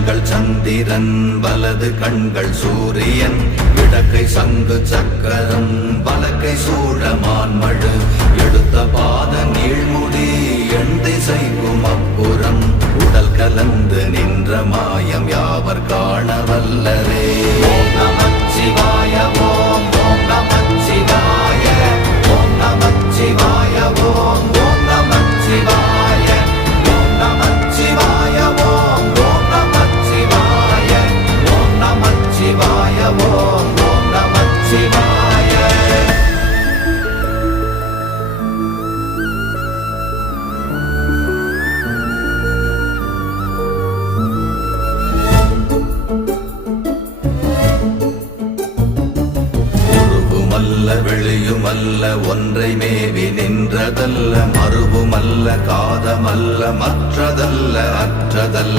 கண்கள் சந்திரன் வலது கண்கள் சூரியன் இடக்கை சங்கு சக்கரம் வலக்கை சூழமான்மழு எடுத்த பாத நீழ்முடி எண் திசைக்கும் அப்புறம் உடல் கலந்து நின்ற மாயம் யாவர் காண வல்லரே. ஓம் நமச்சிவாய ஓம் ஓம் நமச்சிவாய ஓம் நமச்சிவாய ஓம் ஓம் நமச்சிவாய ஓம் நமச்சிவாய ஓம் ஓம் நமச்சிவாய ஓம் நமச்சிவாய ஓம் ஓம் நமச்சிவாய. வெளியுமல்ல ஒன்றை மேவி நின்றதல்ல மறுவுமல்ல காதமல்ல மற்றதல்ல அற்றதல்ல